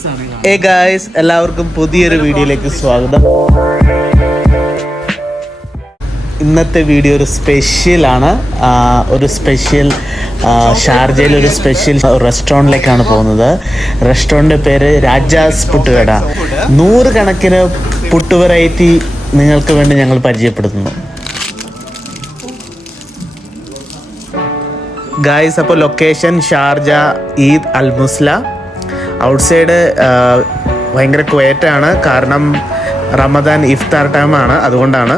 Hey guys, എല്ലാവർക്കും പുതിയൊരു വീഡിയോയിലേക്ക് സ്വാഗതം. ഇന്നത്തെ വീഡിയോ ഒരു സ്പെഷ്യലാണ്. ഒരു സ്പെഷ്യൽ ഷാർജയിൽ ഒരു സ്പെഷ്യൽ റെസ്റ്റോറൻറ്റിലേക്കാണ് പോകുന്നത്. റെസ്റ്റോറൻറ്റിൻ്റെ പേര് രാജാസ് പുട്ടുകട. 100 കണക്കിന് പുട്ട് വെറൈറ്റി നിങ്ങൾക്ക് വേണ്ടി ഞങ്ങൾ പരിചയപ്പെടുത്തുന്നു. ഗായ്സ്, അപ്പോൾ location Sharjah Eid al മുസ്ല. Outside ഭയങ്കര ക്വയറ്റാണ്, കാരണം റമദാൻ ഇഫ്താർ ടൈമാണ്, അതുകൊണ്ടാണ്.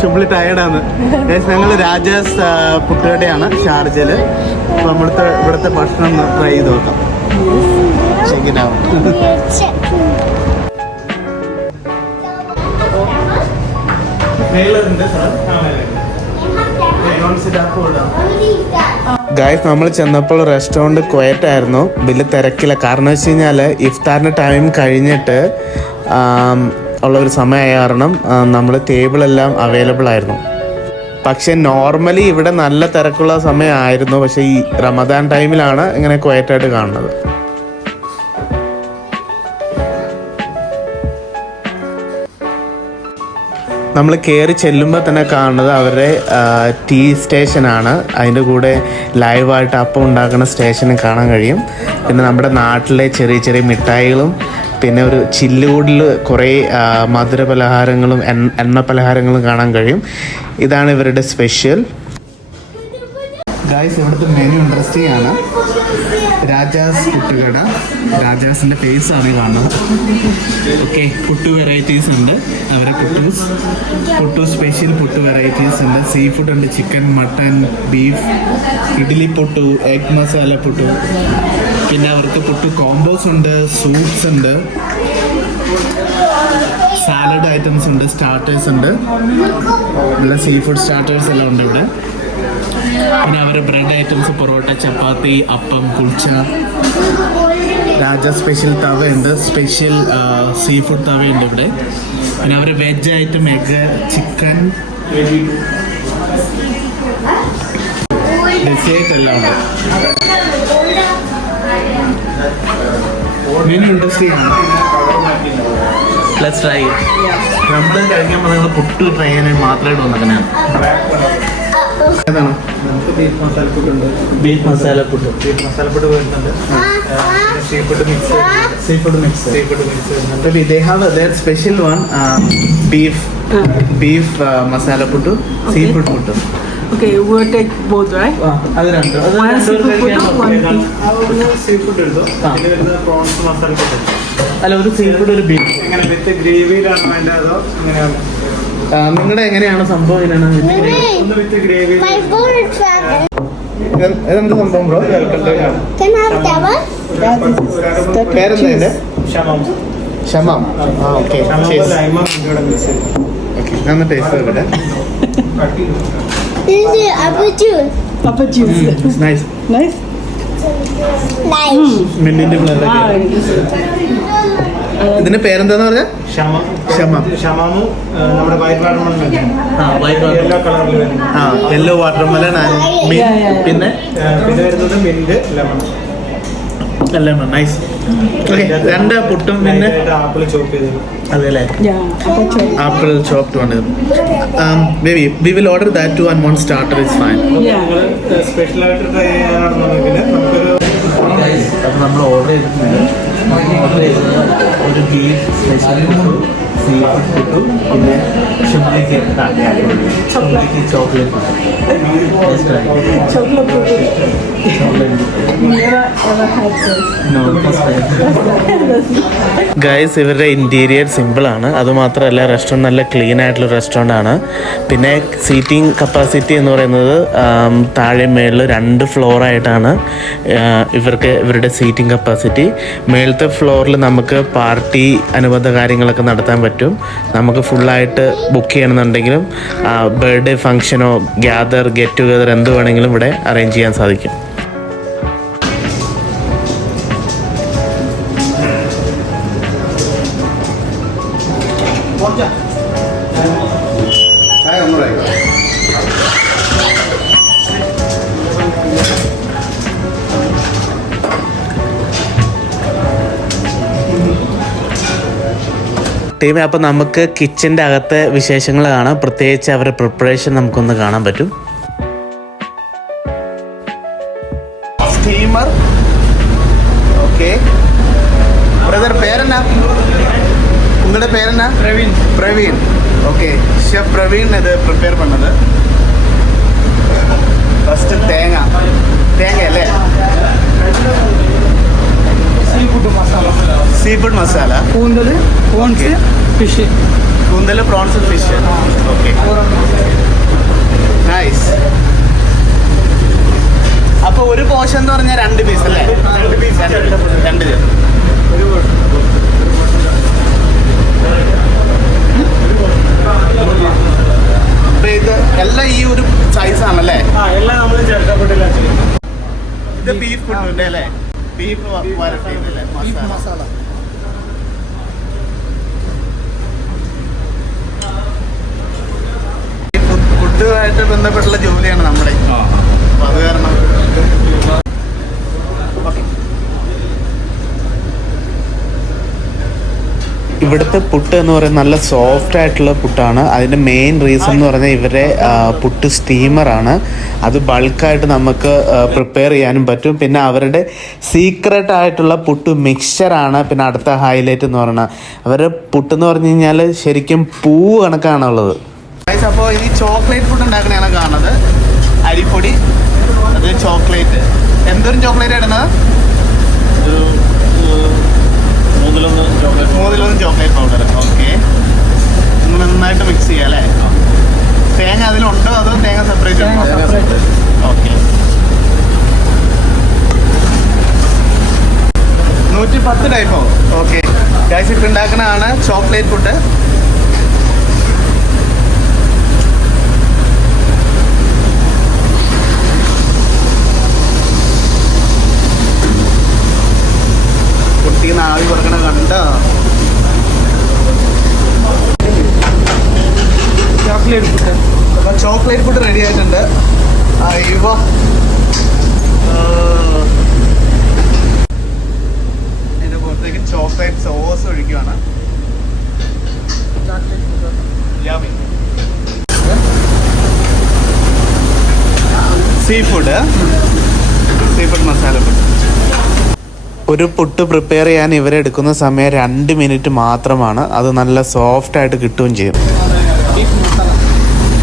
സിംപ്ലി ടയേർഡാണ്. ഞങ്ങൾ രാജാസ് പുട്ടുകടയാണ് ഷാർജയിൽ. അപ്പോൾ ഇവിടുത്തെ ഭക്ഷണം ഒന്ന് ട്രൈ ചെയ്ത് നോക്കാം. Check it out. ഗായ്സ്, നമ്മൾ ചെന്നപ്പോൾ റെസ്റ്റോറൻറ്റ് ക്വയറ്റ് ആയിരുന്നു, വലിയ തിരക്കില്ല. കാരണം വെച്ച് കഴിഞ്ഞാൽ ഇഫ്താറിൻ്റെ ടൈം കഴിഞ്ഞിട്ട് ഉള്ളൊരു സമയമായ കാരണം നമ്മൾ ടേബിളെല്ലാം അവൈലബിൾ ആയിരുന്നു. പക്ഷേ നോർമലി ഇവിടെ നല്ല തിരക്കുള്ള സമയമായിരുന്നു. പക്ഷേ ഈ റമദാൻ ടൈമിലാണ് ഇങ്ങനെ ക്വയറ്റായിട്ട് കാണുന്നത്. നമ്മൾ കയറി ചെല്ലുമ്പോൾ തന്നെ കാണുന്നത് അവരുടെ ടീ സ്റ്റേഷനാണ്. അതിൻ്റെ കൂടെ ലൈവായിട്ട് അപ്പം ഉണ്ടാക്കുന്ന സ്റ്റേഷനും കാണാൻ കഴിയും. പിന്നെ നമ്മുടെ നാട്ടിലെ ചെറിയ ചെറിയ മിഠായികളും, പിന്നെ ഒരു ചില്ലുകൂടിൽ കുറേ മധുര പലഹാരങ്ങളും എണ്ണ പലഹാരങ്ങളും കാണാൻ കഴിയും. ഇതാണ് ഇവരുടെ സ്പെഷ്യൽ. ഗായ്സ്, ഇവിടുത്തെ മെനു ഇൻട്രസ്റ്റിംഗ് ആണ്. രാജാസ് പുട്ടുകട, രാജാസിൻ്റെ ഫേസാണ് കാണുന്നത്. ഓക്കെ, പുട്ടു വെറൈറ്റീസ് ഉണ്ട്. അവരെ പുട്ടു സ്പെഷ്യൽ പുട്ടു വെറൈറ്റീസ് ഉണ്ട്. സീ ഫുഡ് ഉണ്ട്, chicken, mutton, beef, idli puttu, egg masala puttu. പിന്നെ അവർക്ക് പുട്ടു കോംബോസ് ഉണ്ട്, സൂപ്സ് ഉണ്ട്, സാലഡ് ഐറ്റംസ് ഉണ്ട്, സ്റ്റാർട്ടേഴ്സ് ഉണ്ട്. എല്ലാ സീ ഫുഡ് സ്റ്റാർട്ടേഴ്സ് എല്ലാം ഉണ്ട് ഇവിടെ. പിന്നെ അവരുടെ bread items, parotta, chapati, appam, kulcha. Raja special തവയുണ്ട്, സ്പെഷ്യൽ സീ ഫുഡ് തവയുണ്ട് ഇവിടെ. പിന്നെ അവർ veg item, egg, chicken, dessert എല്ലാം ഉണ്ട്. മെനു ഇൻട്രസ്റ്റിംഗ് ആണ്. Please try. നമ്മൾ കഴിക്കുമ്പോൾ നിങ്ങൾ പുട്ട് ട്രൈ ചെയ്യാൻ മാത്രമായിട്ട് വന്നേക്കനാണ്. ഏതാണ്? നമുക്ക് ബീഫ് മസാല പുട്ട് ഉണ്ട്. ബീഫ് മസാല പുട്ട്, ബീഫ് മസാല പുട്ട് വരുന്നുണ്ട്. Sea food mix. Maybe they have their special one, beef masala puttu, seafood puttu. Okay, we'll take both, right? അത് രണ്ട്. One seafood puttu, one beef. seafood എടുത്തോ. ഇതിന് പ്രോൺസ് മസാല പുട്ട്. അല്ല, ഒരു സീഫുഡ്, ഒരു ബീഫ്. എങ്ങനെ വിത്ത് ഗ്രേവിയിലാണ് വേണ്ടത് അതോ എങ്ങനെയാണ്? നിങ്ങളുടെ എങ്ങനെയാണ് സംഭവം? എങ്ങനെയാണ് വിത്ത് ഗ്രേവി? ഇതെന്ത് സംഭവം ബ്രോ? പേരെന്താ? ഷമാം. ഓക്കെ, ഞാൻ ടേസ്റ്റ് ചെയ്യട്ടെ. Apple juice. Nice. മിന്റിന്റെ ഇതിന്റെ പേരെന്താന്ന് പറഞ്ഞാ? നമ്മുടെ യെല്ലോ വാട്ടർമെലൺ, പിന്നെ വരുന്നത് മിന്റ്, ലെമൺ. നൈസ്. രണ്ട് പുട്ടും പിന്നെ ആപ്പിൾ ചോപ്പ് ചെയ്തത്. അതെല്ലേ, ആപ്പിൾ ചോപ്ഡ് ആണ്. Maybe we will order that too, and one starter is fine. Special ആയിട്ട് ട്രൈ ചെയ്യാനാണെന്നുണ്ടെങ്കിൽ നമുക്കൊരു അപ്പോൾ നമ്മൾ ഓർഡർ ചെയ്തിട്ടുണ്ട്. ഒരു beef special puttu, sea food puttu, പിന്നെ ഷിംലിക്ക് ചോക്ലേറ്റ് പുട്ടു. ഗൈസ്, ഇവരുടെ ഇൻറ്റീരിയർ സിമ്പിളാണ്. അതുമാത്രമല്ല റെസ്റ്റോറൻറ്റ് നല്ല ക്ലീൻ ആയിട്ടുള്ള റെസ്റ്റോറൻ്റ് ആണ്. പിന്നെ സീറ്റിംഗ് കപ്പാസിറ്റി എന്ന് പറയുന്നത് താഴെ മേളിൽ 2 ഫ്ലോറായിട്ടാണ് ഇവരുടെ സീറ്റിംഗ് കപ്പാസിറ്റി. മേളത്തെ ഫ്ലോറിൽ നമുക്ക് പാർട്ടി അനുബന്ധ കാര്യങ്ങളൊക്കെ നടത്താൻ പറ്റും. നമുക്ക് ഫുള്ളായിട്ട് ബുക്ക് ചെയ്യണമെന്നുണ്ടെങ്കിലും ബർത്ത്ഡേ ഫംഗ്ഷനോ ഗെറ്റ് ടുഗദർ എന്ത് വേണമെങ്കിലും ഇവിടെ അറേഞ്ച് ചെയ്യാൻ സാധിക്കും. ടീമേ. അപ്പോൾ നമുക്ക് കിച്ചൻ്റെ അകത്തെ വിശേഷങ്ങൾ കാണാം. പ്രത്യേകിച്ച് അവരുടെ പ്രിപ്പറേഷൻ നമുക്കൊന്ന് കാണാൻ പറ്റും. സ്റ്റീമർ. ഓക്കെ ബ്രദർ, പേരെന്നാ? ഉങ്ങളുടെ പേരെന്നാ? പ്രവീൺ. ഓക്കെ, ഷെഫ് പ്രവീൺ ഇത് പ്രിപ്പയർ പണ്ണത്. ഫസ്റ്റ് തേങ്ങ അല്ലേ? See food masala. കൂന്തൽ, പ്രോൺസ്, ഫിഷ്. Okay, nice. അപ്പൊ ഒരു പോർഷൻ എന്ന് പറഞ്ഞാൽ 2 പീസ് അല്ലേ? 2 പീസ്. അപ്പൊ ഇത് എല്ലാം ഈ ഒരു സൈസ് ആണല്ലേ? എല്ലാം നമ്മൾ ചേർക്കപ്പെട്ടില്ല. ഇത് ബീഫ് ഫുഡ് അല്ലേ? ബീഫ് മസാല. ഫുഡുമായിട്ട് ബന്ധപ്പെട്ടുള്ള ജോലിയാണ് നമ്മുടെ. അപ്പൊ അത് കാരണം ഇവിടുത്തെ പുട്ട് എന്ന് പറയുന്നത് നല്ല സോഫ്റ്റ് ആയിട്ടുള്ള പുട്ടാണ്. അതിൻ്റെ മെയിൻ റീസൺ എന്ന് പറഞ്ഞാൽ ഇവരെ പുട്ട് സ്റ്റീമറാണ്. അത് ബൾക്കായിട്ട് നമുക്ക് പ്രിപ്പയർ ചെയ്യാനും പറ്റും. പിന്നെ അവരുടെ സീക്രട്ട് ആയിട്ടുള്ള പുട്ട് മിക്സ്ചറാണ് പിന്നെ അടുത്ത ഹൈലൈറ്റ് എന്ന് പറഞ്ഞാൽ. അവരുടെ പുട്ടെന്ന് പറഞ്ഞു കഴിഞ്ഞാൽ ശരിക്കും പൂവ് കണക്കാണുള്ളത്. അപ്പോൾ ഈ ചോക്ലേറ്റ് പുട്ട് ഉണ്ടാക്കണതാണ് കാണുന്നത്. അരിപ്പൊടി, അത് ചോക്ലേറ്റ്. എന്തോരം ചോക്ലേറ്റ് ഇടുന്നത്? 3 ചോക്ലേറ്റ് പൗഡർ. ഓക്കെ, നന്നായിട്ട് മിക്സ് ചെയ്യാം അല്ലേ? തേങ്ങ അതിലുണ്ടോ അതോ തേങ്ങ സെപ്പറേറ്റ് ഉണ്ടോ? ഓക്കെ, 110 ടൈപ്പോ? ഓക്കെ ഗൈസ്, ഇപ്പം ഉണ്ടാക്കുന്നതാണ് ചോക്ലേറ്റ് പുട്ട്. ആവി കൊടുക്കണ കണ്ടോ? ചോക്ലേറ്റ് പുട്ട് റെഡി ആയിട്ടുണ്ട്. അയ്യോ, അതിന്റെ പുറത്തേക്ക് ചോക്ലേറ്റ് സോസ് ഒഴിക്കുകയാണ്. Sea food masala puttu. ഒരു പുട്ട് പ്രിപ്പയർ ചെയ്യാൻ ഇവരെടുക്കുന്ന സമയം 2 മിനിറ്റ് മാത്രമാണ്. അത് നല്ല സോഫ്റ്റ് ആയിട്ട് കിട്ടുകയും ചെയ്യും.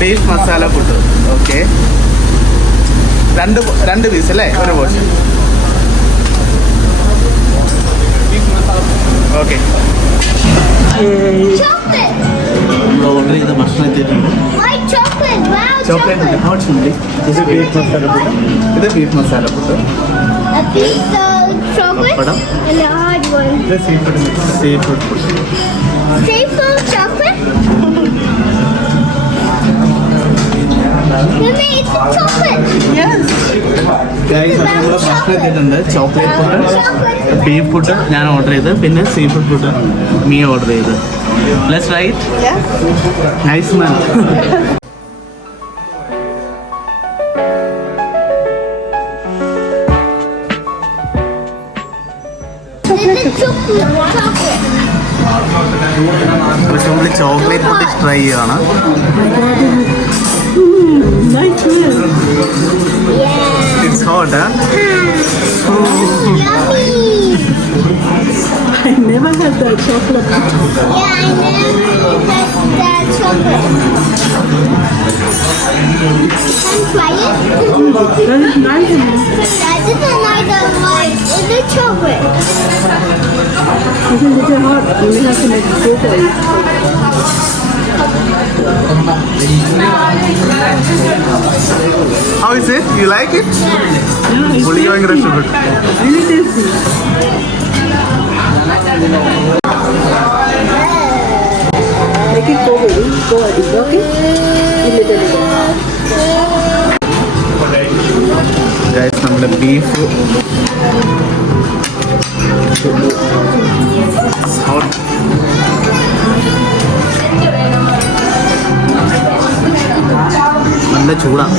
Beef masala puttu. Okay, 2 piece അല്ലേ? ഒരു പോർഷൻ. ഓക്കെ, ഓർഡർ ചെയ്ത ഭക്ഷണം എത്തിയിട്ടുണ്ട്. ചോക്ലേറ്റ് ഇത് ബീഫ് മസാല പുട്ട്. പപ്പടം. ഇത് സീ ഫുഡ് പുട്ട്. നമ്മുടെ ഭക്ഷണം എത്തിയിട്ടുണ്ട്. ചോക്ലേറ്റ് പുട്ട്, ബീഫ് പുട്ട് ഞാൻ ഓർഡർ ചെയ്ത്, പിന്നെ സീ ഫുഡ് പുട്ട് നീ ഓർഡർ ചെയ്ത്. Let's try it. നൈസ് മാൻ. നമ്മൾ ചോക്ലേറ്റ് പുട്ട് ട്രൈ ചെയ്യുകയാണ്. It's hot, huh? I never had that chocolate. Yeah, I never had that chocolate. Can you try it? That is nice. I didn't like the white. It's a chocolate. It's a little hot. You may have to make it go for it. How is it? You like it? Yeah, it's Fully going tasty. restaurant. Really tasty. Make it go with it. Go at it, okay? A little. Guys, നമ്മുടെ beef നല്ല ചൂടാണ്.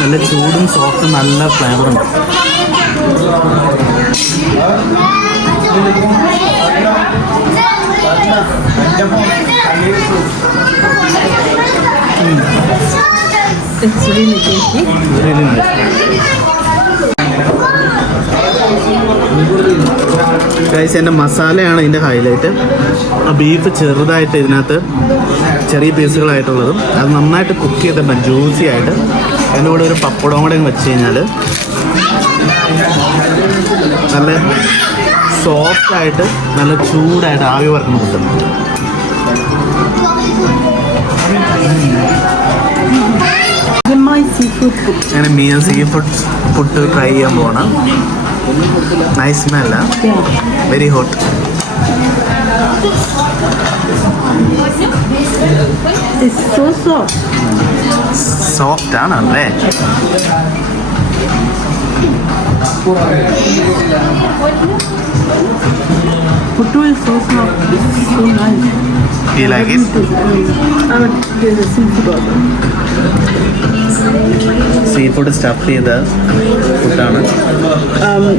നല്ല ചൂടും സോഫ്റ്റും നല്ല ഫ്ലേവറുണ്ട്. It's really tasty. Really nice. Guys, എൻ്റെ മസാലയാണ് ഇതിൻ്റെ highlight. ആ ബീഫ് ചെറുതായിട്ട് ഇതിനകത്ത് ചെറിയ പീസുകളായിട്ടുള്ളതും അത് നന്നായിട്ട് കുക്ക് ചെയ്തിട്ടുണ്ട്, ജ്യൂസി ആയിട്ട്. അതിൻ്റെ കൂടെ ഒരു പപ്പടം കൂടെ വെച്ച് കഴിഞ്ഞാൽ നല്ല സോഫ്റ്റായിട്ട് നല്ല ചൂടായിട്ട് ആവി വറക്കുന്ന കിട്ടും. അങ്ങനെ മീൻ സീ ഫുഡ് പുട്ട് ട്രൈ ചെയ്യാൻ പോകണം. നൈസ് സ്മെല്ല, very hot. It's so soft. Soft ആണല്ലേ? Puttu is so soft. It's so nice. You like it? There's a seafood also. Sea food stuff ചെയ്ത ഫുഡാണ്.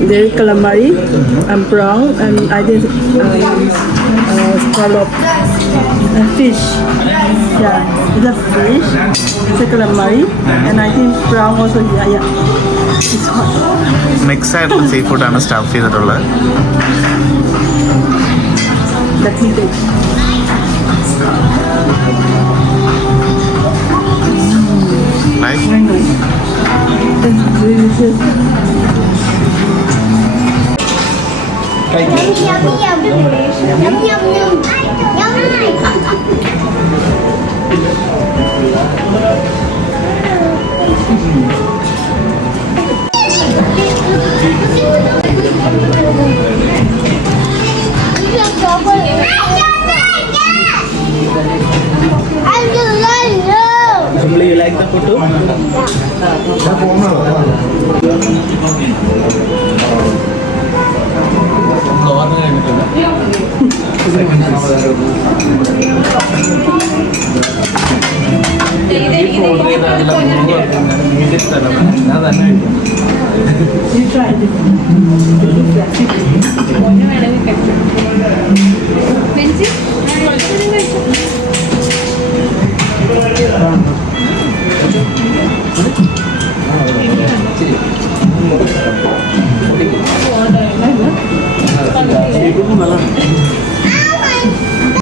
There is calamari and prawn and I think scallop and fish. Yeah, it's a fish. It's a calamari and I think prawn also. Yeah. It's hot. Mix ആയിട്ടുള്ള see ഫുഡാണ് stuff ചെയ്തിട്ടുള്ളത്. Let me taste. Nice. Very nice. It's really tasty. Yum, yum, yum. You like the puttu? You try it.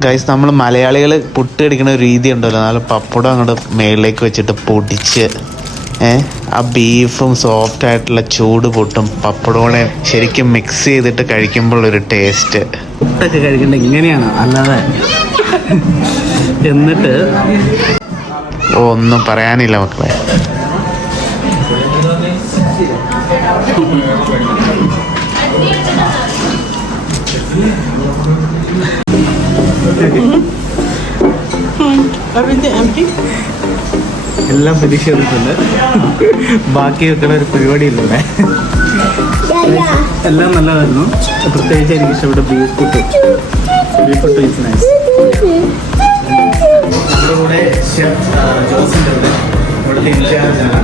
Guys, നമ്മൾ മലയാളികൾ പുട്ട് അടിക്കുന്ന ഒരു രീതി ഉണ്ടല്ലോ, നല്ല പപ്പടം അങ്ങോട്ട് മേളിലേക്ക് വെച്ചിട്ട് പൊടിച്ച് ആ ബീഫും സോഫ്റ്റ് ആയിട്ടുള്ള ചൂട് പൊട്ടും പപ്പടോടെ ശരിക്കും മിക്സ് ചെയ്തിട്ട് കഴിക്കുമ്പോൾ ഒരു ടേസ്റ്റ്. പുട്ടൊക്കെ കഴിക്കേണ്ടത് ഇങ്ങനെയാണ്, അല്ലാതെ എന്നിട്ട് ഒന്നും പറയാനില്ല മക്കളെ. Everything empty? എല്ലാം ഫിനിഷ് ചെയ്തിട്ടുണ്ട്. ബാക്കി വെക്കുന്ന ഒരു പരിപാടിയില്ലേ. എല്ലാം നല്ലതായിരുന്നു. പ്രത്യേകിച്ച് എനിക്ക് ഇഷ്ടപ്പെട്ട beef puttu. Beef puttu is nice. നമ്മുടെ കൂടെ ഷെഫ് ജോസിൻ്റെ ഇവിടെ ഇവിടുത്തെ ഇൻചാർജാണ്.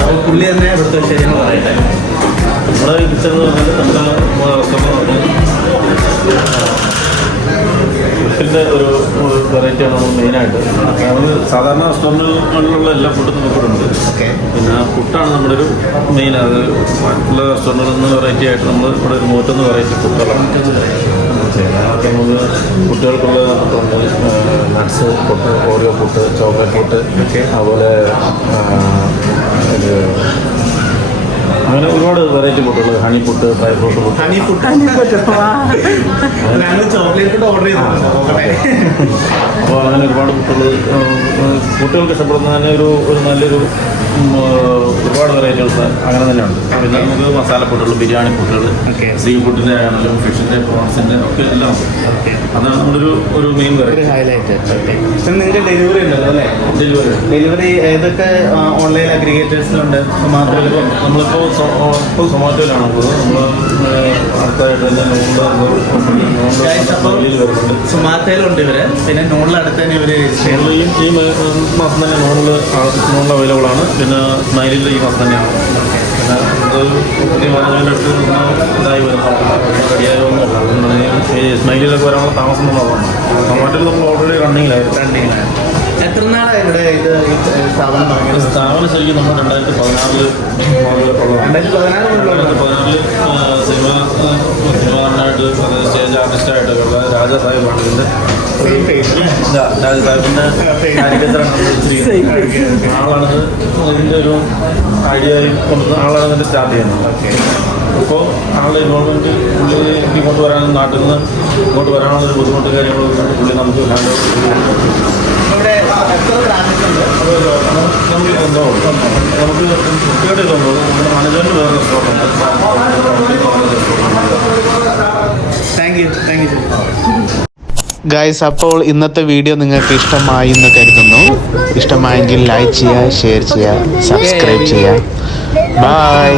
അപ്പോൾ പുള്ളി തന്നെ ഇവിടുത്തെ ശരിയെന്ന് പറയട്ടെ. നമ്മുടെ ഈ കിച്ചൺ എന്ന് പറഞ്ഞാൽ നമ്മുടെ റെസ്റ്റോറൻറ്റ് ഫിഷിൻ്റെ ഒരു വെറൈറ്റിയാണ് നമ്മൾ മെയിനായിട്ട്. നമ്മൾ സാധാരണ റെസ്റ്റോറൻറ്റുകളിലുള്ള എല്ലാ ഫുഡും നമുക്കിവിടെ ഉണ്ട്. പിന്നെ പുട്ടാണ് നമ്മുടെ ഒരു മെയിൻ. അത് മറ്റുള്ള റെസ്റ്റോറൻറ്റുകളിൽ നിന്ന് വെറൈറ്റി ആയിട്ട് നമ്മൾ ഇവിടെ ഒരു 101 വെറൈറ്റി പുട്ടുകളാണ് ചെയ്യുന്നത്. നമുക്ക് കുട്ടികൾക്കുള്ള nuts puttu, Oreo puttu, chocolate puttu, അതുപോലെ അങ്ങനെ ഒരുപാട് വെറൈറ്റി പുട്ടുകൾ, honey puttu, dry fruit puttu. Honey puttu chocolate order ചെയ്തിട്ടുണ്ട്. അപ്പോൾ അങ്ങനെ ഒരുപാട് പുട്ടുകൾ കുട്ടികൾക്ക് ഇഷ്ടപ്പെടുന്നതിന് ഒരു നല്ലൊരു ഒരുപാട് വെറൈറ്റികൾ അങ്ങനെ തന്നെ ഉണ്ട്. പിന്നെ നമുക്ക് മസാല പുട്ടുകൾ, ബിരിയാണി പുട്ടുകൾ, സീ ഫുഡിൻ്റെ ആണെങ്കിലും ഫിഷിൻ്റെ, പ്രോൺസിൻ്റെ ഒക്കെ എല്ലാം ഉണ്ട്. അതാണ് നമ്മുടെ ഒരു മെയിൻ വെറൈറ്റി ഹൈലൈറ്റ്. നിങ്ങൾക്ക് ഡെലിവറി ഉണ്ടല്ലോ അല്ലേ? ഡെലിവറി ഏതൊക്കെ ഓൺലൈൻ അഗ്രിഗേറ്റേഴ്സിലുണ്ട്? മാത്രമല്ല നമ്മൾ ഇപ്പോൾ സൊമാറ്റോയിലാണ് ഉള്ളത്. നമ്മൾ അടുത്തായിട്ട് തന്നെ നോണിൽ വരുന്നുണ്ട്. സുമാത്തയിലുണ്ട് ഇവര്, പിന്നെ നൂണിൽ അടുത്ത് തന്നെ ഇവര് ഈ മാസം തന്നെ നോണിൽ അവൈലബിൾ ആണ്. പിന്നെ സ്മൈലിൽ ഈ മാസം തന്നെയാണ്. പിന്നെ അതൊരു പുതിയ മാനേജ്മെൻ്റ് അടുത്ത് ഇതായി വരുന്നുണ്ട്, റെഡിയായൊന്നുമില്ല. സ്മൈലിലൊക്കെ വരാനുള്ള താമസം എന്നുള്ളതാണ്. സൊമാറ്റോയിൽ നമ്മൾ ഓൾറെഡി റണ്ണിങ്ങിലായിരുന്നു. എത്ര നാളാണ് ഇവിടെ ഇത് സ്ഥാപനം തുടങ്ങിയത്? സ്ഥാപനം ശരിക്കും നമ്മൾ 2016 സിനിമ നടനായിട്ട് സ്റ്റേജ് ആർട്ടിസ്റ്റായിട്ടൊക്കെ രാജ സാഹിബാണ് ഇതിൻ്റെ രാജ സാഹിബിൻ്റെ ആളാണിത്. ഇതിൻ്റെ ഒരു ഐഡിയയിൽ കൊണ്ടുവന്ന ആളാണ് ഇതിൻ്റെ സ്റ്റാർട്ട് ചെയ്യുന്നത്. അപ്പോൾ ആളുടെ ഇൻവോൾവ്മെൻറ്റ് പുള്ളി ഇങ്ങോട്ട് വരാനും നാട്ടിൽ നിന്ന് ഇങ്ങോട്ട് വരാനുള്ളൊരു ബുദ്ധിമുട്ട് കാര്യങ്ങളൊക്കെ പുള്ളി നമുക്ക് ഹാൻഡ് ഇവിടെ എത്ര ബ്രാഞ്ചുണ്ട്? നമുക്ക് കുട്ടികളുടെ തോന്നുന്നു നമ്മുടെ മാനേജ്മെൻറ്റ് വേറെ റെസ്റ്റോറൻറ്റ്. താങ്ക് യു ഗൈസ്, അപ്പോൾ ഇന്നത്തെ വീഡിയോ നിങ്ങൾക്ക് ഇഷ്ടമായി എന്ന് കരുതുന്നു. ഇഷ്ടമായെങ്കിൽ ലൈക്ക് ചെയ്യുക, ഷെയർ ചെയ്യുക, സബ്സ്ക്രൈബ് ചെയ്യുക. ബൈ.